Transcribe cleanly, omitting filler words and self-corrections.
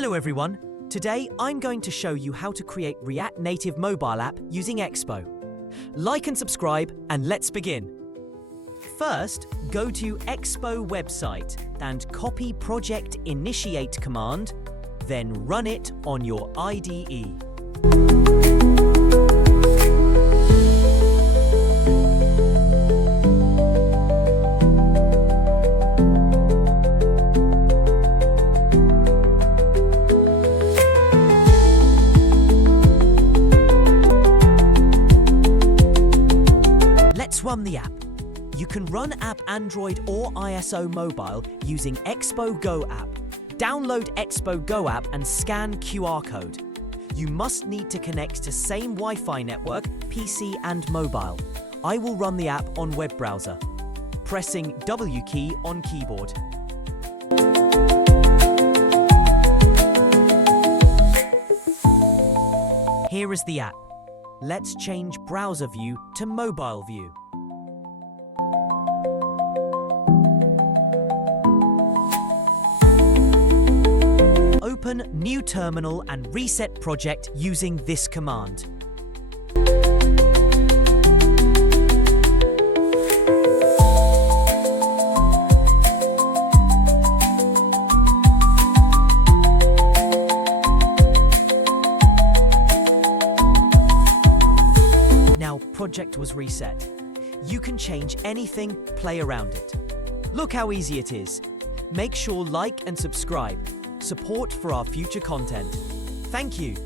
Hello everyone. Today I'm going to show you how to create React Native mobile app using Expo. Like and subscribe and let's begin. First, go to Expo website and copy project initiate command, then run it on your IDE. Let's run the app. You can run app Android or ISO mobile using Expo Go app. Download Expo Go app and scan QR code. You must need to connect to same Wi-Fi network, PC and mobile. I will run the app on web browser. Pressing W key on keyboard. Here is the app. Let's change browser view to mobile view. Open New Terminal and reset project using this command. Now project was reset. You can change anything, play around it. Look how easy it is. Make sure like and subscribe. Support for our future content. Thank you.